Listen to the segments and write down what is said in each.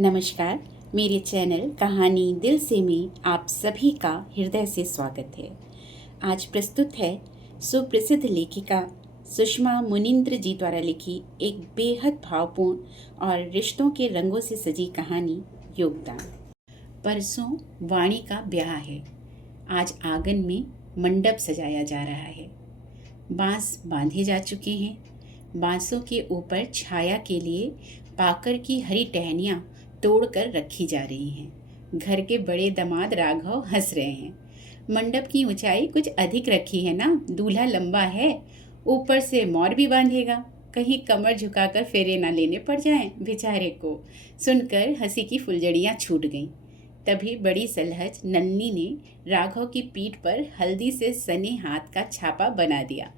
नमस्कार। मेरे चैनल कहानी दिल से में आप सभी का हृदय से स्वागत है। आज प्रस्तुत है सुप्रसिद्ध लेखिका सुषमा मुनिंद्र जी द्वारा लिखी एक बेहद भावपूर्ण और रिश्तों के रंगों से सजी कहानी योगदान। परसों वाणी का ब्याह है। आज आंगन में मंडप सजाया जा रहा है। बांस बांधे जा चुके हैं। बांसों के ऊपर छाया के लिए पाकर की हरी टहनियाँ तोड़कर रखी जा रही हैं। घर के बड़े दामाद राघव हंस रहे हैं। मंडप की ऊंचाई कुछ अधिक रखी है ना, दूल्हा लंबा है, ऊपर से मोर भी बांधेगा, कहीं कमर झुकाकर फेरे ना लेने पड़ जाएं बेचारे को। सुनकर हंसी की फुलझड़ियाँ छूट गईं। तभी बड़ी सलहज नन्नी ने राघव की पीठ पर हल्दी से सने हाथ का छापा बना दिया।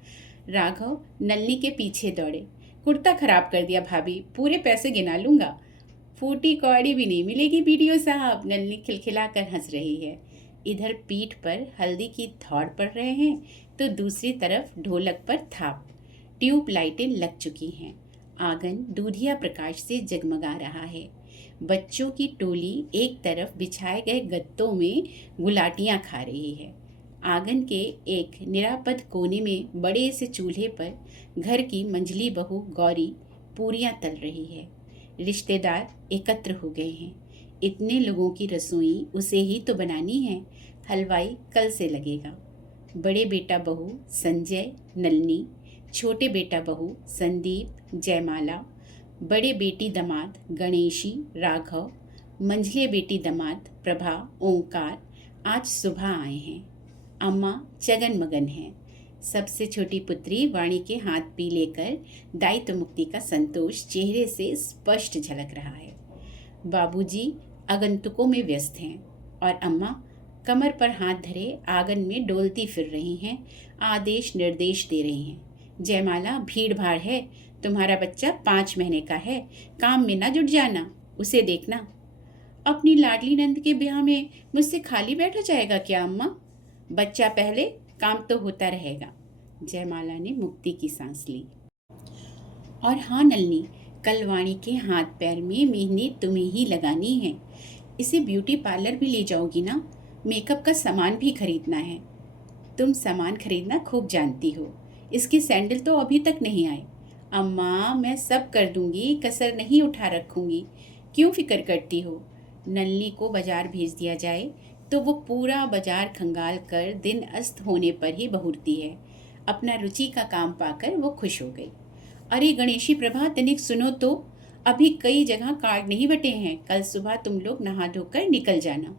राघव नन्नी के पीछे दौड़े। कुर्ता खराब कर दिया भाभी, पूरे पैसे गिना लूंगा। फूटी कौड़ी भी नहीं मिलेगी बीडीओ साहब, नन्नी खिलखिलाकर हंस रही है। इधर पीठ पर हल्दी की थौड़ पड़ रहे हैं तो दूसरी तरफ ढोलक पर थाप। ट्यूब लाइटें लग चुकी हैं। आंगन दूधिया प्रकाश से जगमगा रहा है। बच्चों की टोली एक तरफ बिछाए गए गत्तों में गुलाटियां खा रही है। आंगन के एक निरापद कोने में बड़े से चूल्हे पर घर की मंझली बहू गौरी पूरियां तल रही है। रिश्तेदार एकत्र हो गए हैं। इतने लोगों की रसोई उसे ही तो बनानी है। हलवाई कल से लगेगा। बड़े बेटा बहू संजय, नलनी, छोटे बेटा बहू संदीप, जयमाला, बड़े बेटी दामाद गणेशी, राघव, मंझले बेटी दामाद प्रभा, ओंकार आज सुबह आए हैं। अम्मा चगन मगन हैं। सबसे छोटी पुत्री वाणी के हाथ पी लेकर दायित्व मुक्ति का संतोष चेहरे से स्पष्ट झलक रहा है। बाबूजी आगंतुकों में व्यस्त हैं और अम्मा कमर पर हाथ धरे आंगन में डोलती फिर रही हैं, आदेश निर्देश दे रही हैं। जयमाला, भीड़ भाड़ है, तुम्हारा बच्चा 5 महीने का है, काम में ना जुट जाना, उसे देखना। अपनी लाडली नंद के ब्याह में मुझसे खाली बैठा जाएगा क्या अम्मा? बच्चा पहले, काम तो होता रहेगा। जयमाला ने मुक्ति की सांस ली। और हाँ नलनी, कल वाणी के हाथ पैर में मेहंदी तुम्हें ही लगानी है। इसे ब्यूटी पार्लर भी ले जाओगी ना? मेकअप का सामान भी खरीदना है। तुम सामान खरीदना खूब जानती हो। इसके सैंडल तो अभी तक नहीं आए। अम्मा, मैं सब कर दूंगी, कसर नहीं उठा रखूंगी। क्यों फिक्र करती हो? नलनी को बाजार भेज दिया जाए तो वो पूरा बाजार खंगाल कर दिन अस्त होने पर ही बहुरती है। अपना रुचि का काम पाकर वो खुश हो गई। अरे गणेशी, प्रभा, तनिक सुनो तो, अभी कई जगह कार्ड नहीं बटे हैं। कल सुबह तुम लोग नहा धोकर निकल जाना।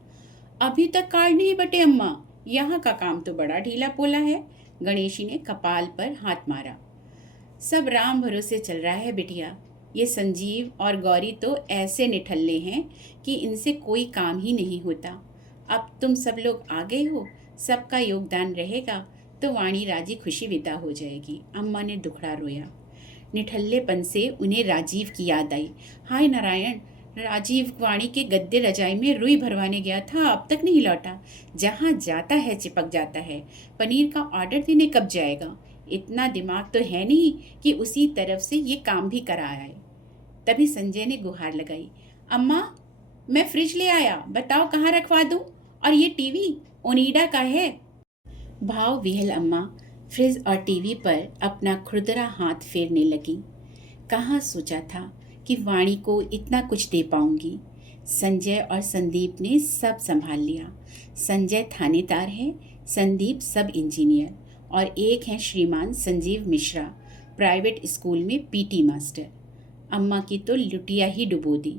अभी तक कार्ड नहीं बटे अम्मा? यहाँ का काम तो बड़ा ढीला पोला है। गणेशी ने कपाल पर हाथ मारा। सब राम भरोसे चल रहा है बिटिया। ये संजीव और गौरी तो ऐसे निठल्ले हैं कि इनसे कोई काम ही नहीं होता। अब तुम सब लोग आ गए हो, सबका योगदान रहेगा तो वाणी राजी खुशी विदा हो जाएगी। अम्मा ने दुखड़ा रोया। निठल्लेपन से उन्हें राजीव की याद आई। हाय नारायण, राजीव वाणी के गद्दे रजाई में रुई भरवाने गया था, अब तक नहीं लौटा। जहाँ जाता है चिपक जाता है। पनीर का ऑर्डर देने कब जाएगा? इतना दिमाग तो है नहीं कि उसी तरफ से ये काम भी करा आए। तभी संजय ने गुहार लगाई। अम्मा, मैं फ्रिज ले आया, बताओ कहाँ रखवा दूँ? और ये टीवी ओनिडा का है। भाव विहल अम्मा फ्रिज और टीवी पर अपना खुरदरा हाथ फेरने लगी। कहाँ सोचा था कि वाणी को इतना कुछ दे पाऊंगी। संजय और संदीप ने सब संभाल लिया। संजय थानेदार है, संदीप सब इंजीनियर और एक है श्रीमान संजीव मिश्रा, प्राइवेट स्कूल में पीटी मास्टर। अम्मा की तो लुटिया ही डुबो दी।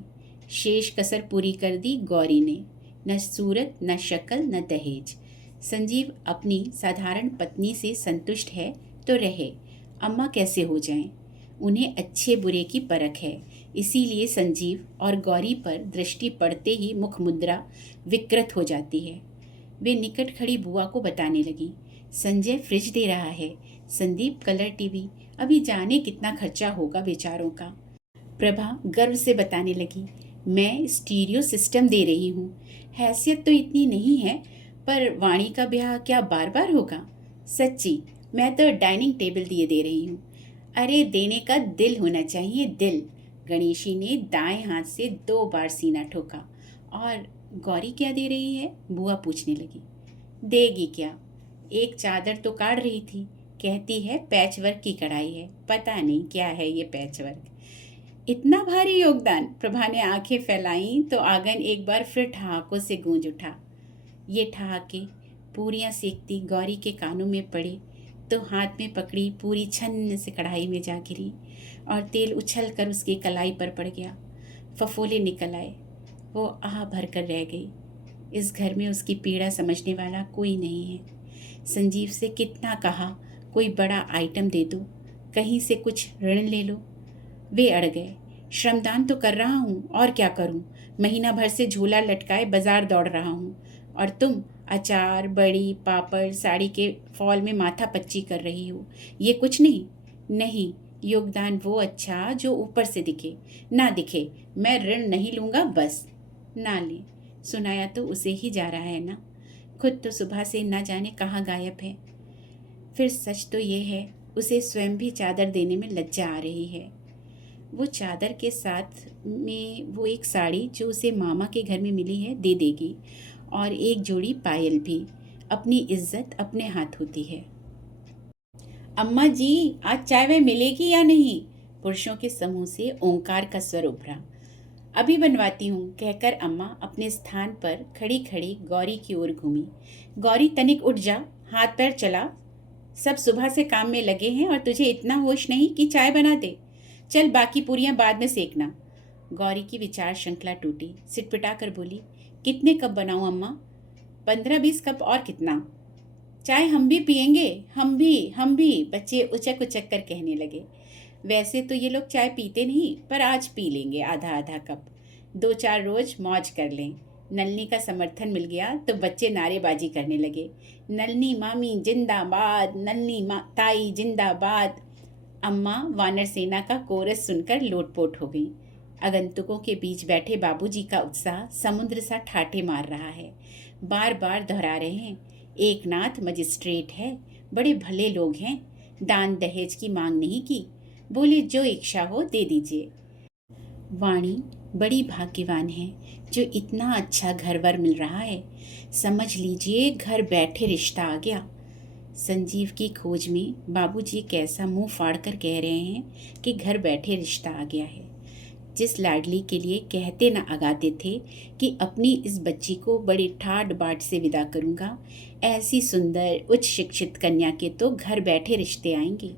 शेष कसर पूरी कर दी गौरी ने। न सूरत, न शक्ल, न दहेज। संजीव अपनी साधारण पत्नी से संतुष्ट है तो रहे, अम्मा कैसे हो जाएं? उन्हें अच्छे बुरे की परख है, इसीलिए संजीव और गौरी पर दृष्टि पड़ते ही मुख मुद्रा विकृत हो जाती है। वे निकट खड़ी बुआ को बताने लगी। संजय फ्रिज दे रहा है, संदीप कलर टीवी, अभी जाने कितना खर्चा होगा बेचारों का। प्रभा गर्व से बताने लगी। मैं स्टीरियो सिस्टम दे रही हूँ। हैसियत तो इतनी नहीं है, पर वाणी का ब्याह क्या बार बार होगा? सच्ची, मैं तो डाइनिंग टेबल दिए दे रही हूँ। अरे देने का दिल होना चाहिए, दिल। गणेशी ने दाएं हाथ से 2 बार सीना ठोका। और गौरी क्या दे रही है? बुआ पूछने लगी। देगी क्या? एक चादर तो काढ़ रही थी, कहती है पैचवर्क की कढ़ाई है। पता नहीं क्या है ये पैचवर्क। इतना भारी योगदान? प्रभा ने आंखें फैलाईं तो आंगन एक बार फिर ठहाकों से गूंज उठा। ये ठहाके पूरियां सेकती गौरी के कानों में पड़े तो हाथ में पकड़ी पूरी छन्न से कढ़ाई में जा गिरी और तेल उछल कर उसकी कलाई पर पड़ गया। फफोले निकल आए। वो आह भर कर रह गई। इस घर में उसकी पीड़ा समझने वाला कोई नहीं है। संजीव से कितना कहा कोई बड़ा आइटम दे दो, कहीं से कुछ ऋण ले लो। वे अड़ गए। श्रमदान तो कर रहा हूँ, और क्या करूँ? महीना भर से झोला लटकाए बाजार दौड़ रहा हूँ, और तुम अचार, बड़ी, पापड़, साड़ी के फॉल में माथा पच्ची कर रही हो। ये कुछ नहीं? नहीं, योगदान वो अच्छा जो ऊपर से दिखे। ना दिखे, मैं ऋण नहीं लूँगा बस। ना ले, सुनाया तो उसे ही जा रहा है ना। खुद तो सुबह से ना जाने कहाँ गायब है। फिर सच तो ये है, उसे स्वयं भी चादर देने में लज्जा आ रही है। वो चादर के साथ में वो एक साड़ी जो उसे मामा के घर में मिली है दे देगी, और एक जोड़ी पायल भी। अपनी इज्जत अपने हाथ होती है। अम्मा जी, आज चाय वाय मिलेगी या नहीं? पुरुषों के समूह से ओंकार का स्वर उभरा। अभी बनवाती हूँ, कहकर अम्मा अपने स्थान पर खड़ी खड़ी गौरी की ओर घूमी। गौरी, तनिक उठ जा, हाथ पैर चला। सब सुबह से काम में लगे हैं और तुझे इतना होश नहीं कि चाय बना दे। चल, बाकी पूरियां बाद में सेकना। गौरी की विचार श्रृंखला टूटी। सिटपिटा कर बोली, कितने कप बनाऊं अम्मा? 15-20 कप। और कितना? चाय हम भी पियेंगे। हम भी, बच्चे उचक उचक कर कहने लगे। वैसे तो ये लोग चाय पीते नहीं, पर आज पी लेंगे आधा आधा कप। 2-4 रोज मौज कर लें। नलनी का समर्थन मिल गया तो बच्चे नारेबाजी करने लगे। नलनी मामी जिंदाबाद, नलनी ताई जिंदाबाद। अम्मा वानर सेना का कोरस सुनकर लोटपोट हो गई। आगंतुकों के बीच बैठे बाबूजी का उत्साह समुद्र सा ठाठे मार रहा है। बार बार दोहरा रहे हैं, एक नाथ मजिस्ट्रेट है, बड़े भले लोग हैं, दान दहेज की मांग नहीं की, बोले जो इच्छा हो दे दीजिए। वाणी बड़ी भाग्यवान है जो इतना अच्छा घर वर मिल रहा है। समझ लीजिए घर बैठे रिश्ता आ गया। संजीव की खोज में बाबूजी कैसा मुंह फाड़ कर कह रहे हैं कि घर बैठे रिश्ता आ गया है। जिस लाडली के लिए कहते न आगाते थे कि अपनी इस बच्ची को बड़े ठाट बाट से विदा करूँगा, ऐसी सुंदर उच्च शिक्षित कन्या के तो घर बैठे रिश्ते आएंगे।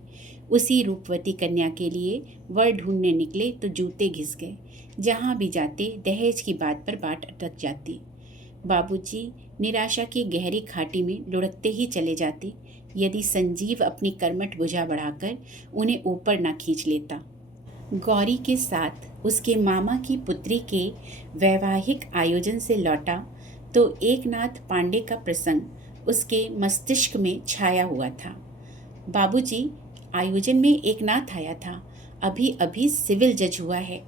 उसी रूपवती कन्या के लिए वर ढूंढने निकले तो जूते घिस गए। जहाँ भी जाते दहेज की बात पर बात अटक जाती। बाबूजी निराशा की गहरी खाटी में लुढ़कते ही चले जाते यदि संजीव अपनी कर्मठ भुजा बढ़ाकर उन्हें ऊपर ना खींच लेता। गौरी के साथ उसके मामा की पुत्री के वैवाहिक आयोजन से लौटा तो एकनाथ पांडे का प्रसंग उसके मस्तिष्क में छाया हुआ था। बाबूजी, आयोजन में एकनाथ आया था, अभी अभी सिविल जज हुआ है,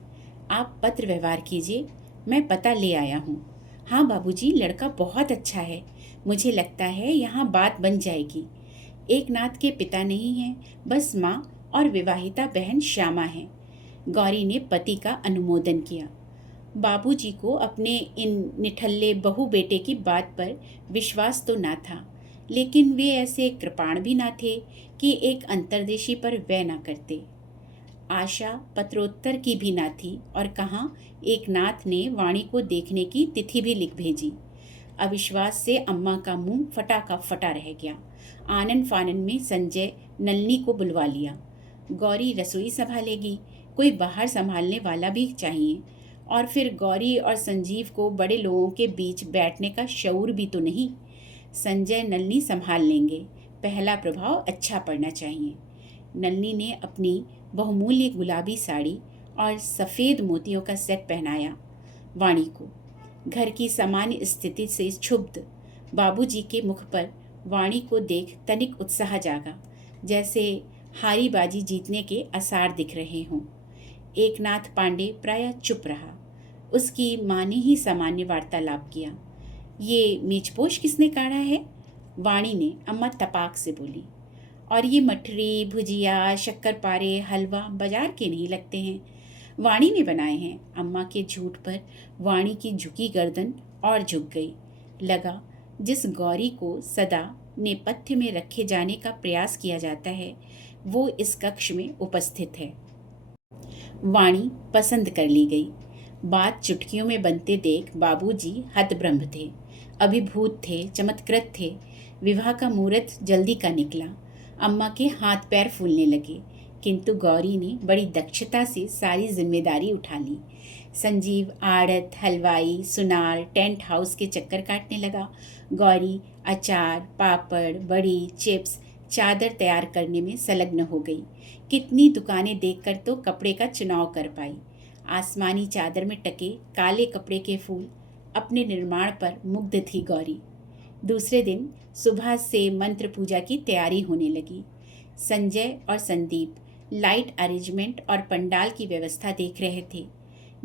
आप पत्र व्यवहार कीजिए, मैं पता ले आया हूँ। हाँ बाबूजी, लड़का बहुत अच्छा है, मुझे लगता है यहाँ बात बन जाएगी। एकनाथ के पिता नहीं हैं, बस माँ और विवाहिता बहन श्यामा है। गौरी ने पति का अनुमोदन किया। बाबूजी को अपने इन निठल्ले बहू बेटे की बात पर विश्वास तो ना था, लेकिन वे ऐसे कृपाण भी ना थे कि एक अंतर्देशी पर वह ना करते। आशा पत्रोत्तर की भी ना थी और कहाँ एकनाथ ने वाणी को देखने की तिथि भी लिख भेजी। अविश्वास से अम्मा का मुंह फटा का फटा रह गया। आनन फानन में संजय नलनी को बुलवा लिया। गौरी रसोई संभालेगी, कोई बाहर संभालने वाला भी चाहिए। और फिर गौरी और संजीव को बड़े लोगों के बीच बैठने का शऊर भी तो नहीं। संजय नलनी संभाल लेंगे, पहला प्रभाव अच्छा पड़ना चाहिए। नलनी ने अपनी बहुमूल्य गुलाबी साड़ी और सफ़ेद मोतियों का सेट पहनाया वाणी को। घर की सामान्य स्थिति से क्षुब्ध बाबूजी के मुख पर वाणी को देख तनिक उत्साह जागा, जैसे हारी बाजी जीतने के आसार दिख रहे हों। एकनाथ पांडे प्रायः चुप रहा। उसकी माँ ने ही सामान्य वार्तालाप किया। ये मेजपोश किसने काढ़ा है? वाणी ने अम्मा तपाक से बोली। और ये मठरी, भुजिया, शक्कर पारे, हलवा बाजार के नहीं लगते हैं। वाणी ने बनाए हैं। अम्मा के झूठ पर वाणी की झुकी गर्दन और झुक गई। लगा जिस गौरी को सदा नेपथ्य में रखे जाने का प्रयास किया जाता है वो इस कक्ष में उपस्थित है। वाणी पसंद कर ली गई। बात चुटकियों में बनते देख बाबूजी हतभम्ब थे, अभिभूत थे, चमत्कृत थे। विवाह का मुहूर्त जल्दी का निकला। अम्मा के हाथ पैर फूलने लगे, किंतु गौरी ने बड़ी दक्षता से सारी जिम्मेदारी उठा ली। संजीव आड़त, हलवाई, सुनार, टेंट हाउस के चक्कर काटने लगा। गौरी अचार, पापड़, बड़ी, चिप्स, चादर तैयार करने में संलग्न हो गई। कितनी दुकानें देखकर तो कपड़े का चुनाव कर पाई। आसमानी चादर में टके काले कपड़े के फूल अपने निर्माण पर मुग्ध थी गौरी। दूसरे दिन सुबह से मंत्र पूजा की तैयारी होने लगी। संजय और संदीप लाइट अरेंजमेंट और पंडाल की व्यवस्था देख रहे थे।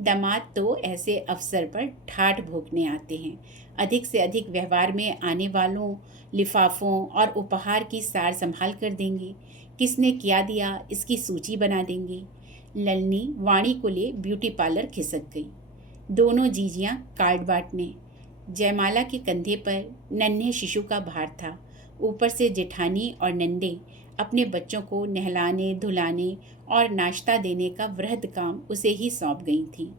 दामाद तो ऐसे अवसर पर ठाठ भोंकने आते हैं। अधिक से अधिक व्यवहार में आने वालों लिफाफों और उपहार की सार संभाल कर देंगे। किसने क्या दिया इसकी सूची बना देंगे। ललनी वाणी को ले ब्यूटी पार्लर खिसक गई। दोनों जीजियां कार्ड बांटने। जयमाला के कंधे पर नन्हे शिशु का भार था। ऊपर से जेठानी और नंदे अपने बच्चों को नहलाने धुलाने और नाश्ता देने का वृहद काम उसे ही सौंप गई थी।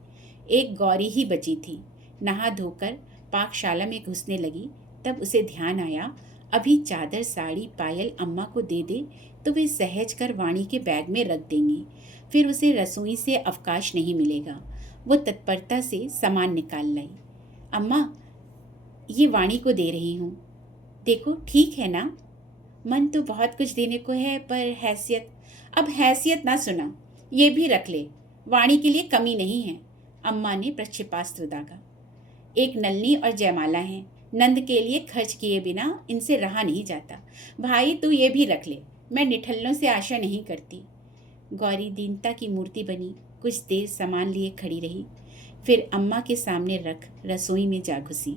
एक गौरी ही बची थी। नहा धोकर पाकशाला में घुसने लगी तब उसे ध्यान आया अभी चादर साड़ी पायल अम्मा को दे दे तो वे सहज कर वाणी के बैग में रख देंगी। फिर उसे रसोई से अवकाश नहीं मिलेगा। वो तत्परता से सामान निकाल लाई। अम्मा, ये वाणी को दे रही हूँ, देखो ठीक है ना। मन तो बहुत कुछ देने को है पर हैसियत, अब हैसियत ना सुना, ये भी रख ले, वाणी के लिए कमी नहीं है। अम्मा ने प्रक्षेपास्त्र दागा। एक नलनी और जयमाला है, नंद के लिए खर्च किए बिना इनसे रहा नहीं जाता। भाई तू ये भी रख ले, मैं निठल्लों से आशा नहीं करती। गौरी दीनता की मूर्ति बनी, कुछ देर सामान लिए खड़ी रही, फिर अम्मा के सामने रख रसोई में जा घुसी।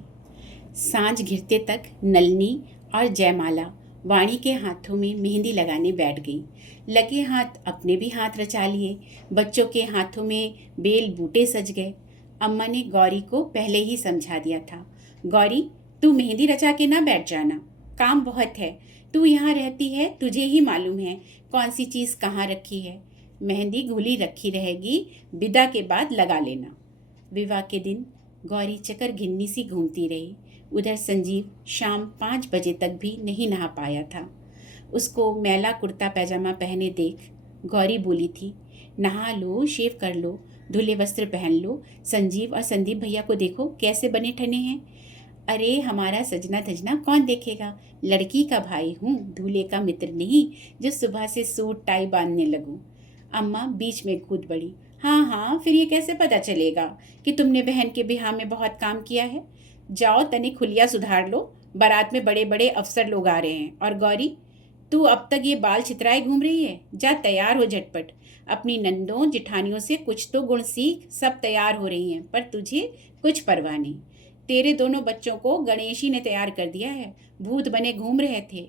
सांझ घिरते तक नलनी और जयमाला वाणी के हाथों में मेहंदी लगाने बैठ गई। लगे हाथ अपने भी हाथ रचा लिए। बच्चों के हाथों में बेल बूटे सज गए। अम्मा ने गौरी को पहले ही समझा दिया था, गौरी तू मेहंदी रचा के ना बैठ जाना, काम बहुत है। तू यहाँ रहती है, तुझे ही मालूम है कौन सी चीज़ कहाँ रखी है। मेहंदी घुली रखी रहेगी, विदा के बाद लगा लेना। विवाह के दिन गौरी चकर घिन्नी सी घूमती रही। उधर संजीव शाम 5 बजे तक भी नहीं नहा पाया था। उसको मैला कुर्ता पैजामा पहने देख गौरी बोली थी, नहा लो, शेव कर लो, धुले वस्त्र पहन लो। संजीव और संदीप भैया को देखो कैसे बने ठने हैं। अरे हमारा सजना धजना कौन देखेगा, लड़की का भाई हूँ, दूल्हे का मित्र नहीं जो सुबह से सूट टाई बांधने लगूं। अम्मा बीच में कूद पड़ी, हाँ हाँ, फिर ये कैसे पता चलेगा कि तुमने बहन के बिहार में बहुत काम किया है। जाओ तनिक खुलिया सुधार लो, बारात में बड़े बड़े अफसर लोग आ रहे हैं। और गौरी तू अब तक ये बाल छितराए घूम रही है, जा तैयार हो झटपट। अपनी नंदों जिठानियों से कुछ तो गुण सीख, सब तैयार हो रही हैं पर तुझे कुछ परवाह नहीं। तेरे दोनों बच्चों को गणेश ही ने तैयार कर दिया है, भूत बने घूम रहे थे।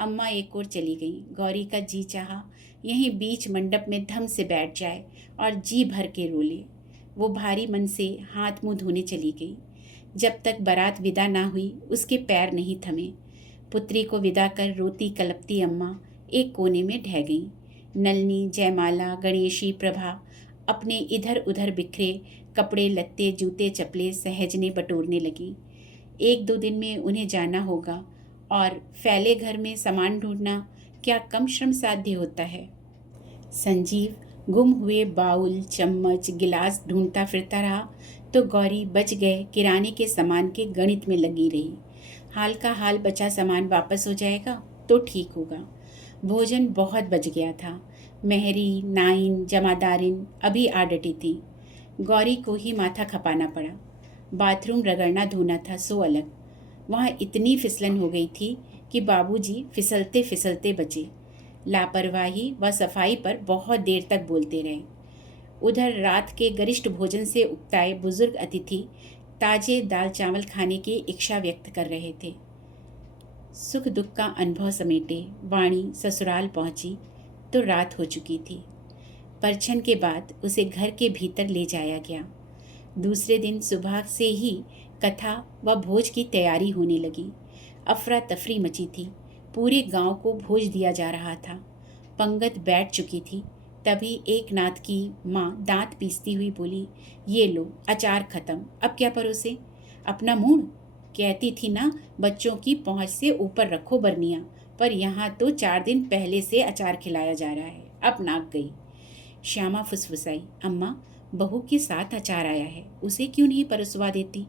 अम्मा एक ओर चली गई। गौरी का जी चाहा यहीं बीच मंडप में धम से बैठ जाए और जी भर के रो ले। वो भारी मन से हाथ मुंह धोने चली गई। जब तक बारात विदा ना हुई उसके पैर नहीं थमे। पुत्री को विदा कर रोती कलपती अम्मा एक कोने में ढह गई। नलनी, जयमाला, गणेशी, प्रभा अपने इधर उधर बिखरे कपड़े लत्ते जूते चपले सहजने बटोरने लगी। 1-2 दिन में उन्हें जाना होगा और फैले घर में सामान ढूंढना क्या कम श्रम साध्य होता है। संजीव गुम हुए बाउल चम्मच गिलास ढूंढता फिरता रहा तो गौरी बच गए किराने के सामान के गणित में लगी रही। हाल का हाल बचा सामान वापस हो जाएगा तो ठीक होगा। भोजन बहुत बच गया था। मेहरी, नाइन, जमादारिन अभी आ डटी थी। गौरी को ही माथा खपाना पड़ा। बाथरूम रगड़ना धोना था सो अलग। वहाँ इतनी फिसलन हो गई थी कि बाबूजी फिसलते फिसलते बचे। लापरवाही व सफाई पर बहुत देर तक बोलते रहे। उधर रात के गरिष्ठ भोजन से उकताए बुजुर्ग अतिथि ताजे दाल चावल खाने की इच्छा व्यक्त कर रहे थे। सुख दुख का अनुभव समेटे वाणी ससुराल पहुंची तो रात हो चुकी थी। परछन के बाद उसे घर के भीतर ले जाया गया। दूसरे दिन सुबह से ही कथा व भोज की तैयारी होने लगी। अफरा तफरी मची थी। पूरे गांव को भोज दिया जा रहा था। पंगत बैठ चुकी थी। तभी एक नाथ की माँ दांत पीसती हुई बोली, ये लो अचार खत्म, अब क्या परोसे? अपना मूड? कहती थी ना, बच्चों की पहुँच से ऊपर रखो बरनियाँ, पर यहाँ तो 4 दिन पहले से अचार खिलाया जा रहा है। अब नाक गई। श्यामा फुसफुसाई, अम्मा, बहू के साथ अचार आया है, उसे क्यों नहीं परोसवा देती?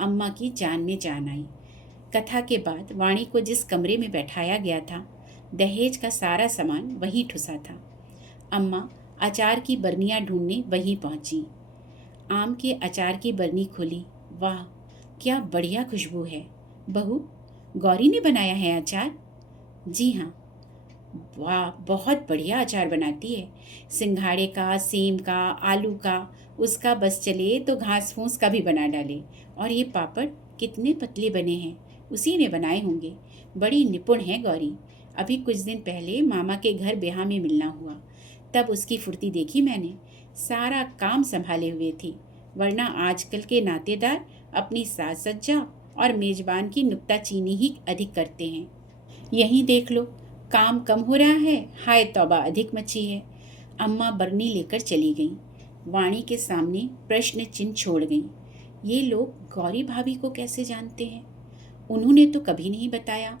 अम्मा की जान में जान आई। कथा के बाद वाणी को जिस कमरे में बैठाया गया था, दहेज का सारा सामान वहीं ठुसा था। अम्मा अचार की बरनियाँ ढूंढने वहीं पहुंची। आम के अचार की बरनी खोली। वाह, क्या बढ़िया खुशबू है। बहू, गौरी ने बनाया है अचार? जी हाँ। वाह, बहुत बढ़िया अचार बनाती है। सिंघाड़े का, सेम का, आलू का, उसका बस चले तो घास फूस का भी बना डाले। और ये पापड़ कितने पतले बने हैं, उसी ने बनाए होंगे। बड़ी निपुण है गौरी। अभी कुछ दिन पहले मामा के घर ब्याह में मिलना हुआ, तब उसकी फुर्ती देखी मैंने। सारा काम संभाले हुए थी, वरना आजकल के नातेदार अपनी साज सज्जा और मेजबान की नुक्ताचीनी ही अधिक करते हैं। यहीं देख लो, काम कम हो रहा है, हाय तौबा अधिक मची है। अम्मा बरनी लेकर चली गईं। वाणी के सामने प्रश्न चिन्ह छोड़ गईं। ये लोग गौरी भाभी को कैसे जानते हैं? उन्होंने तो कभी नहीं बताया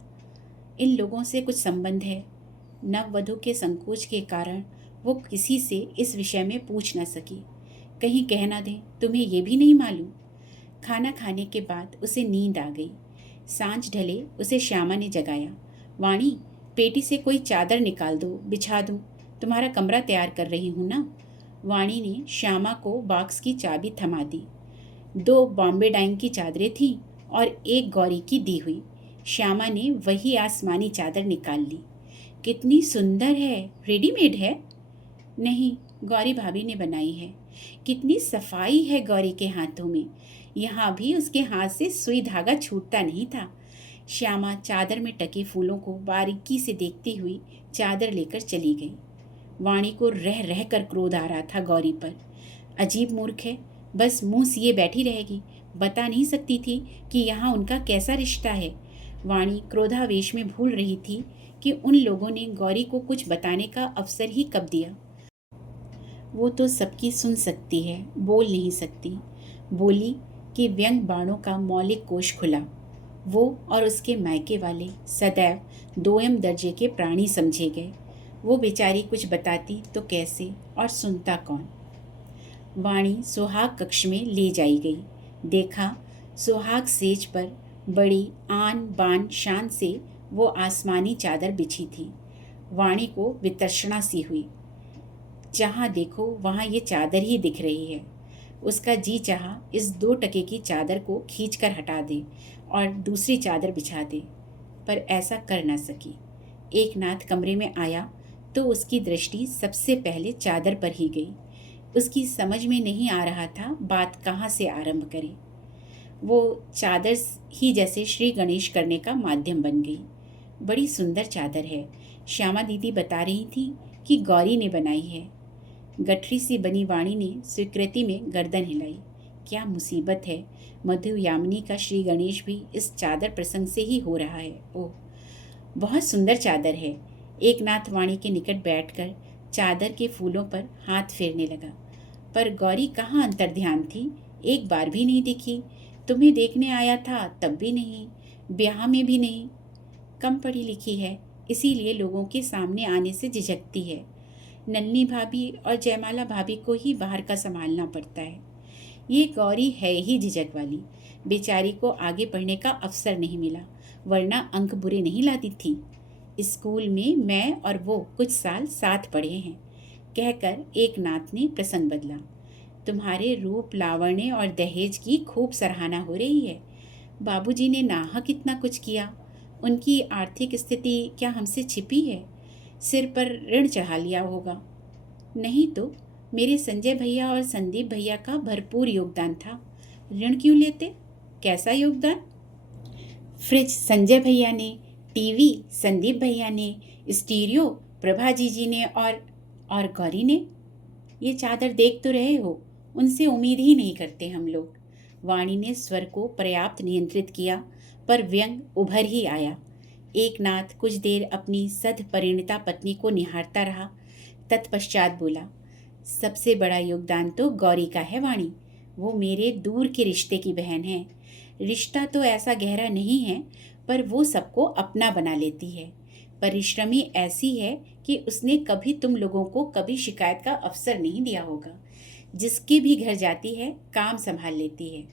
इन लोगों से कुछ संबंध है। नववधू के संकोच के कारण वो किसी से इस विषय में पूछ न सकी। कहीं कह ना दें तुम्हें ये भी नहीं मालूम। खाना खाने के बाद उसे नींद आ गई। सांझ ढले उसे श्यामा ने जगाया। वाणी, पेटी से कोई चादर निकाल दो, बिछा दूं। तुम्हारा कमरा तैयार कर रही हूं ना। वाणी ने श्यामा को बॉक्स की चाबी थमा दी। 2 बॉम्बे डाइंग की चादरें थीं और एक गौरी की दी हुई। श्यामा ने वही आसमानी चादर निकाल ली। कितनी सुंदर है, रेडीमेड है? नहीं, गौरी भाभी ने बनाई है। कितनी सफाई है गौरी के हाथों में। यहाँ भी उसके हाथ से सुई धागा छूटता नहीं था। श्यामा चादर में टके फूलों को बारीकी से देखती हुई चादर लेकर चली गई। वाणी को रह रह कर क्रोध आ रहा था गौरी पर। अजीब मूर्ख है, बस मुंह सिए बैठी रहेगी, बता नहीं सकती थी कि यहाँ उनका कैसा रिश्ता है। वाणी क्रोधावेश में भूल रही थी कि उन लोगों ने गौरी को कुछ बताने का अवसर ही कब दिया। वो तो सबकी सुन सकती है, बोल नहीं सकती। बोली कि व्यंग बाणों का मौलिक कोश खुला। वो और उसके मायके वाले सदैव दोयम दर्जे के प्राणी समझे गए। वो बेचारी कुछ बताती तो कैसे, और सुनता कौन? वाणी सुहाग कक्ष में ले जाई गई। देखा, सुहाग सेज पर बड़ी आन बान शान से वो आसमानी चादर बिछी थी। वाणी को वितर्षणा सी हुई। जहाँ देखो वहाँ ये चादर ही दिख रही है। उसका जी चाहा इस 2 टके की चादर को खींचकर हटा दे और दूसरी चादर बिछा दे, पर ऐसा कर ना सकी। एक नाथ कमरे में आया तो उसकी दृष्टि सबसे पहले चादर पर ही गई। उसकी समझ में नहीं आ रहा था बात कहाँ से आरंभ करे। वो चादर ही जैसे श्री गणेश करने का माध्यम बन गई। बड़ी सुंदर चादर है, श्यामा दीदी बता रही थी कि गौरी ने बनाई है। गठरी सी बनी वाणी ने स्वीकृति में गर्दन हिलाई। क्या मुसीबत है, मधु यामिनी का श्री गणेश भी इस चादर प्रसंग से ही हो रहा है। ओह, बहुत सुंदर चादर है। एक नाथ वाणी के निकट बैठकर चादर के फूलों पर हाथ फेरने लगा। पर गौरी कहाँ अंतर्ध्यान थी, एक बार भी नहीं दिखी। तुम्हें देखने आया था तब भी नहीं, ब्याह में भी नहीं। कम पढ़ी लिखी है, इसीलिए लोगों के सामने आने से झिझकती है। नन्नी भाभी और जयमाला भाभी को ही बाहर का संभालना पड़ता है। ये गौरी है ही झिझक वाली। बेचारी को आगे पढ़ने का अवसर नहीं मिला, वरना अंक बुरे नहीं लाती थी। स्कूल में मैं और वो कुछ साल साथ पढ़े हैं, कहकर एक नाथ ने प्रसंग बदला। तुम्हारे रूप, लावण्य और दहेज की खूब सराहना हो रही है। बाबूजी ने नाहक इतना कुछ किया। उनकी आर्थिक स्थिति क्या हमसे छिपी है? सिर पर ऋण चढ़ा लिया होगा। नहीं तो मेरे संजय भैया और संदीप भैया का भरपूर योगदान था। ऋण क्यों लेते? कैसा योगदान? फ्रिज संजय भैया ने, टीवी संदीप भैया ने, स्टीरियो प्रभा जीजी ने, और गौरी ने। ये चादर देख तो रहे हो, उनसे उम्मीद ही नहीं करते हम लोग। वाणी ने स्वर को पर्याप्त नियंत्रित किया, पर व्यंग उभर ही आया। एकनाथ कुछ देर अपनी सद परिणीता पत्नी को निहारता रहा। तत्पश्चात बोला, सबसे बड़ा योगदान तो गौरी का है वाणी। वो मेरे दूर के रिश्ते की बहन है। रिश्ता तो ऐसा गहरा नहीं है, पर वो सबको अपना बना लेती है। परिश्रमी ऐसी है कि उसने कभी तुम लोगों को कभी शिकायत का अवसर नहीं दिया होगा। जिसके भी घर जाती है काम संभाल लेती है।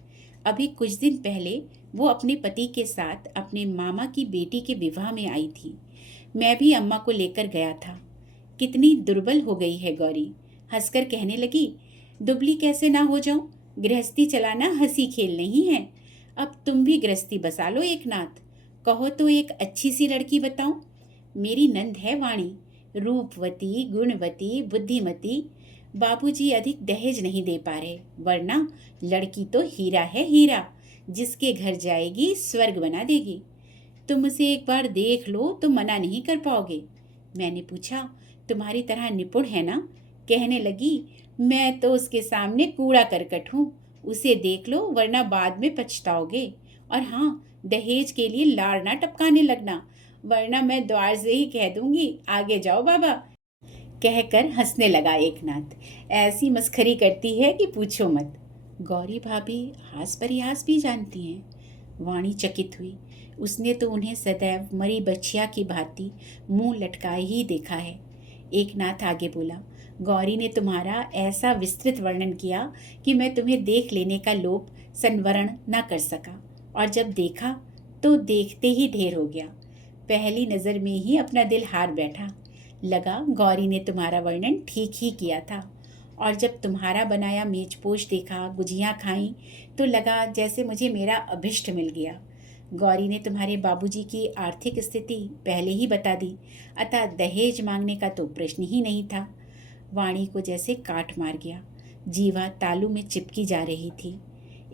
अभी कुछ दिन पहले वो अपने पति के साथ अपने मामा की बेटी के विवाह में आई थी। मैं भी अम्मा को लेकर गया था। कितनी दुर्बल हो गई है गौरी, हंसकर कहने लगी। दुबली कैसे ना हो जाऊं, गृहस्थी चलाना हंसी खेल नहीं है। अब तुम भी गृहस्थी बसा लो एकनाथ। कहो तो एक अच्छी सी लड़की बताऊं। मेरी नंद है वाणी, रूपवती, गुणवती, बुद्धिमती। बाबूजी अधिक दहेज नहीं दे पा रहे, वरना लड़की तो हीरा है हीरा। जिसके घर जाएगी स्वर्ग बना देगी। तुम उसे एक बार देख लो तो मना नहीं कर पाओगे। मैंने पूछा, तुम्हारी तरह निपुण है ना? कहने लगी, मैं तो उसके सामने कूड़ा करकट हूँ। उसे देख लो वरना बाद में पछताओगे। और हाँ, दहेज के लिए लाड़ ना टपकाने लगना, वरना मैं द्वार से ही कह दूंगी, आगे जाओ बाबा। कहकर हंसने लगा एकनाथ। ऐसी मस्खरी करती है कि पूछो मत। गौरी भाभी हास परिहास भी जानती हैं। वाणी चकित हुई। उसने तो उन्हें सदैव मरी बछिया की भांति मुंह लटकाए ही देखा है। एकनाथ आगे बोला, गौरी ने तुम्हारा ऐसा विस्तृत वर्णन किया कि मैं तुम्हें देख लेने का लोभ संवरण न कर सका, और जब देखा तो देखते ही ढेर हो गया। पहली नज़र में ही अपना दिल हार बैठा। लगा गौरी ने तुम्हारा वर्णन ठीक ही किया था। और जब तुम्हारा बनाया मेजपोश देखा, गुजियाँ खाई, तो लगा जैसे मुझे मेरा अभिष्ट मिल गया। गौरी ने तुम्हारे बाबूजी की आर्थिक स्थिति पहले ही बता दी, अतः दहेज मांगने का तो प्रश्न ही नहीं था। वाणी को जैसे काट मार गया। जीवा तालू में चिपकी जा रही थी।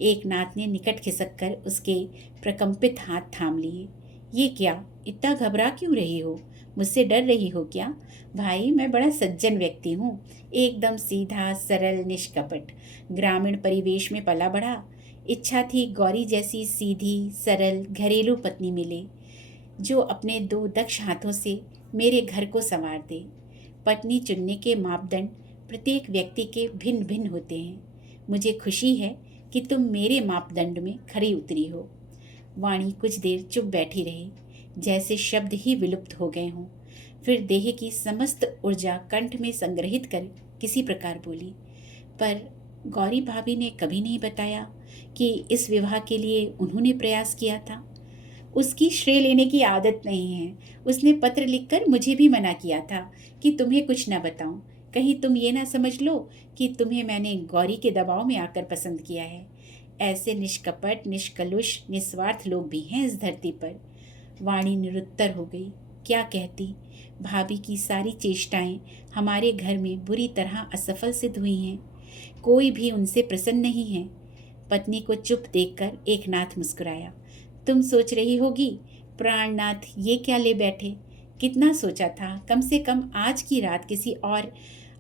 एकनाथ ने निकट खिसक कर उसके प्रकंपित हाथ थाम लिए। ये क्या, इतना घबरा क्यों रही हो? मुझसे डर रही हो क्या? भाई, मैं बड़ा सज्जन व्यक्ति हूँ, एकदम सीधा सरल निष्कपट, ग्रामीण परिवेश में पला बढ़ा। इच्छा थी गौरी जैसी सीधी सरल घरेलू पत्नी मिले, जो अपने दो दक्ष हाथों से मेरे घर को संवार दे। पत्नी चुनने के मापदंड प्रत्येक व्यक्ति के भिन्न भिन्न होते हैं। मुझे खुशी है कि तुम मेरे मापदंड में खरी उतरी हो। वाणी कुछ देर चुप बैठी रही, जैसे शब्द ही विलुप्त हो गए हों। फिर देह की समस्त ऊर्जा कंठ में संग्रहित कर किसी प्रकार बोली, पर गौरी भाभी ने कभी नहीं बताया कि इस विवाह के लिए उन्होंने प्रयास किया था। उसकी श्रेय लेने की आदत नहीं है। उसने पत्र लिखकर मुझे भी मना किया था कि तुम्हें कुछ न बताऊं, कहीं तुम ये ना समझ लो कि तुम्हें मैंने गौरी के दबाव में आकर पसंद किया है। ऐसे निष्कपट, निष्कलुष, निस्वार्थ लोग भी हैं इस धरती पर। वाणी निरुत्तर हो गई। क्या कहती? भाभी की सारी चेष्टाएं हमारे घर में बुरी तरह असफल सिद्ध हुई हैं। कोई भी उनसे प्रसन्न नहीं है। पत्नी को चुप देखकर एकनाथ मुस्कुराया। तुम सोच रही होगी, प्राणनाथ ये क्या ले बैठे? कितना सोचा था, कम से कम आज की रात किसी और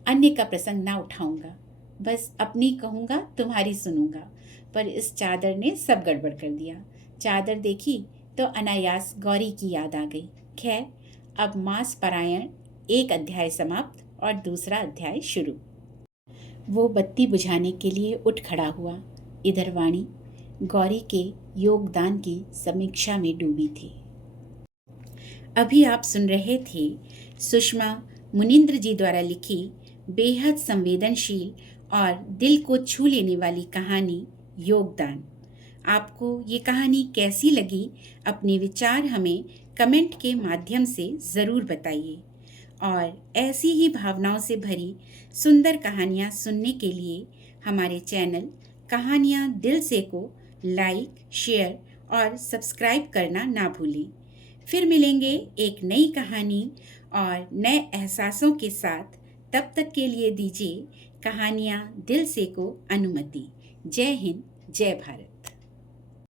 अन्य का प्रसंग ना उठाऊंगा, बस अपनी कहूँगा, तुम्हारी सुनूंगा। पर इस चादर ने सब गड़बड़ कर दिया। चादर देखी तो अनायास गौरी की याद आ गई। खैर, अब मास पारायण एक अध्याय समाप्त और दूसरा अध्याय शुरू। वो बत्ती बुझाने के लिए उठ खड़ा हुआ। इधर वाणी गौरी के योगदान की समीक्षा में डूबी थी। अभी आप सुन रहे थे सुषमा मुनिंद्र जी द्वारा लिखी बेहद संवेदनशील और दिल को छू लेने वाली कहानी योगदान। आपको ये कहानी कैसी लगी, अपने विचार हमें कमेंट के माध्यम से ज़रूर बताइए। और ऐसी ही भावनाओं से भरी सुंदर कहानियाँ सुनने के लिए हमारे चैनल कहानियाँ दिल से को लाइक, शेयर और सब्सक्राइब करना ना भूलें। फिर मिलेंगे एक नई कहानी और नए एहसासों के साथ। तब तक के लिए दीजिए कहानियाँ दिल से को अनुमति। जय हिंद, जय भारत।